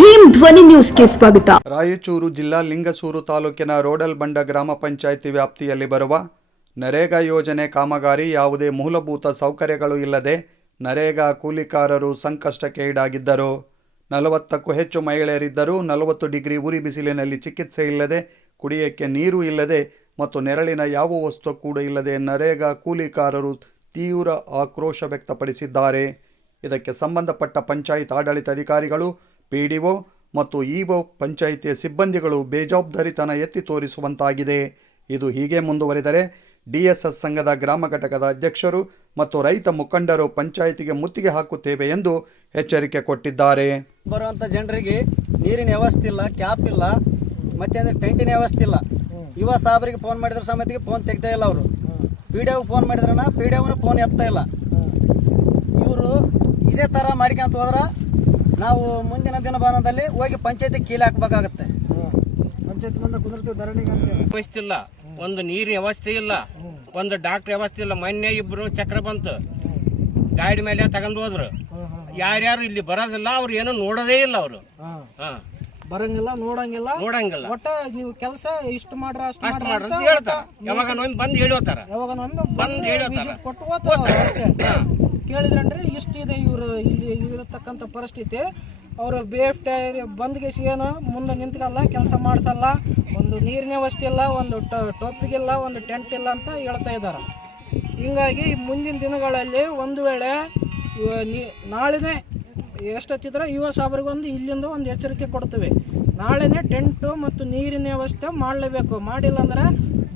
ಭೀಮ್ ಧ್ವನಿ ನ್ಯೂಸ್ಗೆ ಸ್ವಾಗತ. ರಾಯಚೂರು ಜಿಲ್ಲಾ ಲಿಂಗಸೂರು ತಾಲೂಕಿನ ರೋಡಲ್ಬಂಡ ಗ್ರಾಮ ಪಂಚಾಯಿತಿ ವ್ಯಾಪ್ತಿಯಲ್ಲಿ ಬರುವ ನರೇಗಾ ಯೋಜನೆ ಕಾಮಗಾರಿ ಯಾವುದೇ ಮೂಲಭೂತ ಸೌಕರ್ಯಗಳು ಇಲ್ಲದೆ ನರೇಗಾ ಕೂಲಿಕಾರರು ಸಂಕಷ್ಟಕ್ಕೆ ಈಡಾಗಿದ್ದರು. 40ಕ್ಕೂ ಹೆಚ್ಚು ಮಹಿಳೆಯರಿದ್ದರೂ 40 ಡಿಗ್ರಿ ಉರಿ ಬಿಸಿಲಿನಲ್ಲಿ ಚಿಕಿತ್ಸೆ ಇಲ್ಲದೆ, ಕುಡಿಯಕ್ಕೆ ನೀರು ಇಲ್ಲದೆ ಮತ್ತು ನೆರಳಿನ ಯಾವ ವಸ್ತು ಕೂಡ ಇಲ್ಲದೆ ನರೇಗಾ ಕೂಲಿಕಾರರು ತೀವ್ರ ಆಕ್ರೋಶ ವ್ಯಕ್ತಪಡಿಸಿದ್ದಾರೆ. ಇದಕ್ಕೆ ಸಂಬಂಧಪಟ್ಟ ಪಂಚಾಯತ್ ಆಡಳಿತಾಧಿಕಾರಿಗಳು, ಪಿಡಿಒ ಮತ್ತು ಇಒ ಪಂಚಾಯಿತಿಯ ಸಿಬ್ಬಂದಿಗಳು ಬೇಜವಾಬ್ದಾರಿತನ ಎತ್ತಿ ತೋರಿಸುವಂತಾಗಿದೆ. ಇದು ಹೀಗೆ ಮುಂದುವರಿದರೆ ಡಿಎಸ್ಎಸ್ ಸಂಘದ ಗ್ರಾಮ ಘಟಕದ ಅಧ್ಯಕ್ಷರು ಮತ್ತು ರೈತ ಮುಖಂಡರು ಪಂಚಾಯಿತಿಗೆ ಮುತ್ತಿಗೆ ಹಾಕುತ್ತೇವೆ ಎಂದು ಎಚ್ಚರಿಕೆ ಕೊಟ್ಟಿದ್ದಾರೆ. ಬರುವಂಥ ಜನರಿಗೆ ನೀರಿನ ವ್ಯವಸ್ಥೆ ಇಲ್ಲ, ಕ್ಯಾಪ್ ಇಲ್ಲ, ಮತ್ತೆ ಅಂದರೆ ಟೆಂಟಿನ ವ್ಯವಸ್ಥೆ ಇಲ್ಲ. ಯುವ ಸಾಹೇಬರಿಗೆ ಫೋನ್ ಮಾಡಿದ್ರೆ ಸಮೇತಿಗೆ ಫೋನ್ ತೆಗ್ತಾ ಇಲ್ಲ. ಅವರು ಪಿಡಿಒ ಫೋನ್ ಮಾಡಿದ್ರನ ಪಿಡಿಒನ ಫೋನ್ ಎತ್ತಾ ಇಲ್ಲ. ಇವರು ಇದೇ ಥರ ಮಾಡ್ಕೊಂತ ಹೋದ್ರೆ ನಾವು ಮುಂದಿನ ದಿನಮಾನದಲ್ಲಿ ಹೋಗಿ ಪಂಚಾಯತಿ ಕೀಲಿ ಹಾಕಬೇಕಾಗತ್ತೆ. ಪಂಚಾಯತ್ ಮುಂದೆ ಕುದುರ್ತೀವಿ ಧರಣಿಗೆ ಅಂತ ವ್ಯವಸ್ಥೆ ಇಲ್ಲ, ಒಂದು ನೀರಿನ ವ್ಯವಸ್ಥೆ ಇಲ್ಲ, ಒಂದು ಡಾಕ್ಟರ್ ವ್ಯವಸ್ಥೆ ಇಲ್ಲ. ಮೊನ್ನೆ ಇಬ್ರು ಚಕ್ರ ಬಂತು, ಗಾಡಿ ಮೇಲೆ ತಗೊಂಡು ಹೋದ್ರು. ಯಾರ್ಯಾರು ಇಲ್ಲಿ ಬರೋದಿಲ್ಲ, ಅವ್ರು ಏನೋ ನೋಡೋದೇ ಇಲ್ಲ. ಅವರು ಬರಂಗಿಲ್ಲ, ನೋಡಂಗಿಲ್ಲ. ಒಟ್ಟ ನೀವು ಕೆಲಸ ಇಷ್ಟು ಮಾಡ್ರ ಅಷ್ಟು ಮಾಡ್ರ ಅಂತ ಹೇಳ್ತಾರ. ಯಾವಾಗ ಬಂದು ಹೇಳೋತಾರ, ಬಂದು ಹೇಳೋತಾರ, ಕೊಟ್ಟು ಕೇಳಿದ್ರನ್ರಿ ಇಷ್ಟಿದೆ ಇವರು ಇಲ್ಲಿ ಇರತಕ್ಕಂಥ ಪರಿಸ್ಥಿತಿ. ಅವರು BFT ಬಂದ್ಗೆ ಏನು ಮುಂದೆ ನಿಂತ್ಕಲ್ಲ, ಕೆಲಸ ಮಾಡಿಸಲ್ಲ, ಒಂದು ನೀರಿನ ವ್ಯವಸ್ಥೆ ಇಲ್ಲ, ಒಂದು ಟೋಪಿಗಿಲ್ಲ, ಒಂದು ಟೆಂಟ್ ಇಲ್ಲ ಅಂತ ಹೇಳ್ತಾ ಇದ್ದಾರೆ. ಹೀಗಾಗಿ ಮುಂದಿನ ದಿನಗಳಲ್ಲಿ ಒಂದು ವೇಳೆ ನಾಳೆನೇ ಎಷ್ಟೊತ್ತಿದ್ರೆ ಯುವ ಸಾಹೇಬರಿಗೊಂದು ಇಲ್ಲಿಂದ ಒಂದು ಎಚ್ಚರಿಕೆ ಕೊಡ್ತೀವಿ. ನಾಳೆನೇ ಟೆಂಟು ಮತ್ತು ನೀರಿನ ವ್ಯವಸ್ಥೆ ಮಾಡಲೇಬೇಕು. ಮಾಡಿಲ್ಲ ಅಂದ್ರೆ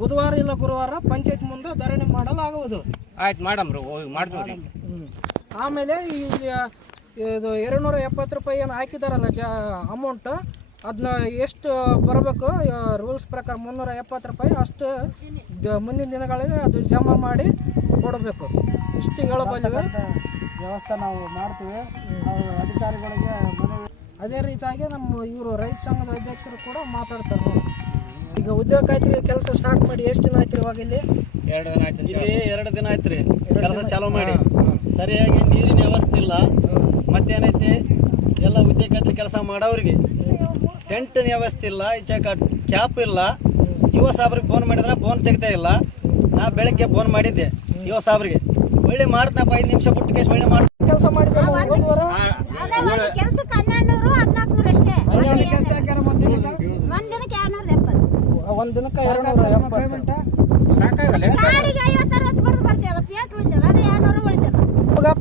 ಬುಧವಾರ ಇಲ್ಲ ಗುರುವಾರ ಪಂಚಾಯತ್ ಮುಂದೆ ಧರಣಿ ಮಾಡಲಾಗುವುದು. ಆಯ್ತು ಮಾಡಮ್ರಿ, ಮಾಡ್ತೀವಿ. ಆಮೇಲೆ ಇದು 270 ರೂಪಾಯಿ ಏನು ಹಾಕಿದಾರಲ್ಲ ಅಮೌಂಟ್, ಅದನ್ನ ಎಷ್ಟು ಬರಬೇಕು ರೂಲ್ಸ್ ಪ್ರಕಾರ 370 ರೂಪಾಯಿ ಅಷ್ಟು ಮುಂದಿನ ದಿನಗಳಿಗೆ ಅದು ಜಮಾ ಮಾಡಿ ಕೊಡಬೇಕು. ಇಷ್ಟು ಹೇಳಬಲ್ಲಿವೆ. ವ್ಯವಸ್ಥೆ ನಾವು ಮಾಡ್ತೀವಿ. ಅಧಿಕಾರಿಗಳಿಗೆ ಅದೇ ರೀತಿಯಾಗಿ ನಮ್ಮ ಇವರು ರೈತ ಸಂಘದ ಅಧ್ಯಕ್ಷರು ಕೂಡ ಮಾತಾಡ್ತಾರೆ. ಈಗ ಉದ್ಯೋಗ ಖಾತ್ರಿ ಕೆಲಸ ಸ್ಟಾರ್ಟ್ ಮಾಡಿ ಎಷ್ಟು ದಿನ ಆಯ್ತು? ಇವಾಗ ಇಲ್ಲಿ 2 ದಿನ ಆಯ್ತು ರೀ ಕೆಲಸ ಚಾಲೂ ಮಾಡಿ. ಸರಿಯಾಗಿ ನೀರಿನ ವ್ಯವಸ್ಥೆ ಇಲ್ಲ, ಮತ್ತೇನೈತಿ ಎಲ್ಲ ಉದ್ಯೋಗ ಖಾತ್ರಿ ಕೆಲಸ ಮಾಡೋರಿಗೆ ಟೆಂಟಿನ ವ್ಯವಸ್ಥೆ ಇಲ್ಲ, ಈಚೆಕ ಕ್ಯಾಪ್ ಇಲ್ಲ. ಯುವ ಸಾಹೇಬ್ರಿಗೆ ಫೋನ್ ಮಾಡಿದ್ರೆ ಫೋನ್ ತೆಗಿತಾ ಇಲ್ಲ. ನಾ ಬೆಳಗ್ಗೆ ಫೋನ್ ಮಾಡಿದ್ದೆ ಯುವ ಸಾಹೇಬ್ರಿಗೆ, ಒಳ್ಳೆ ಮಾಡ್ತಪ್ಪ 5 ನಿಮಿಷ ಬಿಟ್ಟು ಕೇಸ್ ಒಳ್ಳೆ ಮಾಡಿ ಕೆಲಸ ಮಾಡಿದ್ರೆ ಒಂದು ದಿನಕ್ಕೆ 270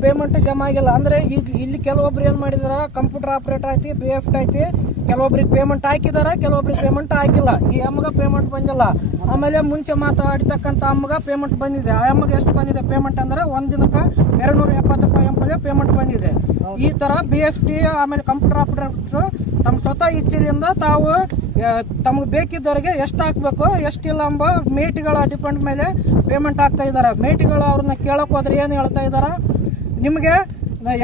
ಪೇಮೆಂಟ್ ಜಮಾ ಆಗಿಲ್ಲ ಅಂದ್ರೆ ಇಲ್ಲಿ ಕೆಲವೊಬ್ರು ಏನ್ ಮಾಡಿದಾರ, ಕಂಪ್ಯೂಟರ್ ಆಪರೇಟರ್ ಐತಿ, BFT ಐತಿ, ಕೆಲವೊಬ್ರಿಗೆ ಪೇಮೆಂಟ್ ಹಾಕಿದಾರ, ಕೆಲವೊಬ್ರಿಗೆ ಪೇಮೆಂಟ್ ಹಾಕಿಲ್ಲ. ಈ ಅಮ್ಮಗ ಪೇಮೆಂಟ್ ಬಂದಿಲ್ಲ. ಆಮೇಲೆ ಮುಂಚೆ ಮಾತಾಡಿತಕ್ಕಂಥ ಅಮ್ಮಗ ಪೇಮೆಂಟ್ ಬಂದಿದೆ. ಆ ಅಮ್ಮಗೆ ಎಷ್ಟು ಬಂದಿದೆ ಪೇಮೆಂಟ್ ಅಂದ್ರೆ ಒಂದ್ ದಿನಕ್ಕೆ 270 ರೂಪಾಯಿ ಎಂಬುದೇ ಪೇಮೆಂಟ್ ಬಂದಿದೆ. ಈ ತರ BFT ಆಮೇಲೆ ಕಂಪ್ಯೂಟರ್ ಆಪರೇಟರ್ ತಮ್ಮ ಸ್ವತಃ ಇಚ್ಛೆಯಿಂದ ತಾವು ತಮಗೆ ಬೇಕಿದ್ದವರಿಗೆ ಎಷ್ಟು ಹಾಕ್ಬೇಕು ಎಷ್ಟಿಲ್ಲ ಎಂಬ ಮೇಟಿಗಳ ಡಿಪೆಂಡ್ ಮೇಲೆ ಪೇಮೆಂಟ್ ಆಗ್ತಾ ಇದ್ದಾರೆ. ಮೇಟಿಗಳು ಅವ್ರನ್ನ ಕೇಳಕ್ ಹೋದ್ರೆ ಏನು ಹೇಳ್ತಾ ಇದಾರ, ನಿಮಗೆ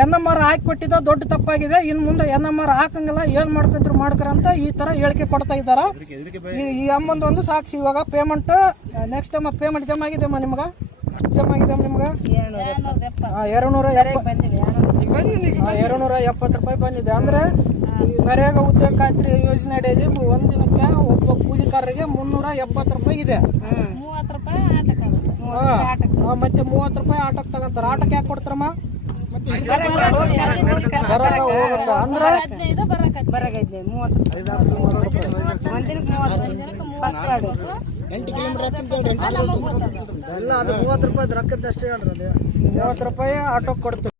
NMR ಹಾಕಿ ಕೊಟ್ಟಿದ್ದ ದೊಡ್ಡ ತಪ್ಪಾಗಿದೆ, ಇನ್ನು ಮುಂದೆ NMR ಹಾಕಂಗಿಲ್ಲ, ಏನು ಮಾಡ್ಕೊಂಡ್ರು ಮಾಡ್ಕರಂತ ಈ ತರ ಹೇಳಿಕೆ ಕೊಡ್ತಾ ಇದ್ದಾರೆ. ಈ ಅಮ್ಮಂದು ಒಂದು ಸಾಕ್ಷಿ. ಇವಾಗ ಪೇಮೆಂಟ್ ನೆಕ್ಸ್ಟ್ ಟೈಮ್ ಪೇಮೆಂಟ್ ಜಮಾ ಆಗಿದೆಮ್ಮ ನಿಮ್ಗೆ? ಜಮಾ ಆಗಿದೆ ನಿಮ್ಗೆ 270 ರೂಪಾಯಿ ಬಂದಿದೆ. ಅಂದ್ರೆ ನರೇಗಾ ಉದ್ಯೋಗ ಖಾತ್ರಿ ಯೋಜನೆ ಅಡಿಯಲ್ಲಿ ಒಂದ್ ದಿನಕ್ಕೆ ಒಬ್ಬ ಕೂಲಿಕಾರರಿಗೆ 370 ರೂಪಾಯಿ ಇದೆ. 30 ರೂಪಾಯಿ ಮತ್ತೆ 30 ರೂಪಾಯಿ ಆಟೋಕ್ಕೆ ತಗೊಂತಾರ. ಆಟೋಕ್ಕೆ ಯಾಕೆ ಕೊಡ್ತಾರಮ್ಮ? ಎಲ್ಲ ಅದು 30 ರೂಪಾಯಿ ರೊಕ್ಕದಷ್ಟೇ ಹೇಳ್ರಿ. 30 ರೂಪಾಯಿ ಆಟೋಕ್ಕೆ ಕೊಡ್ತೀವಿ.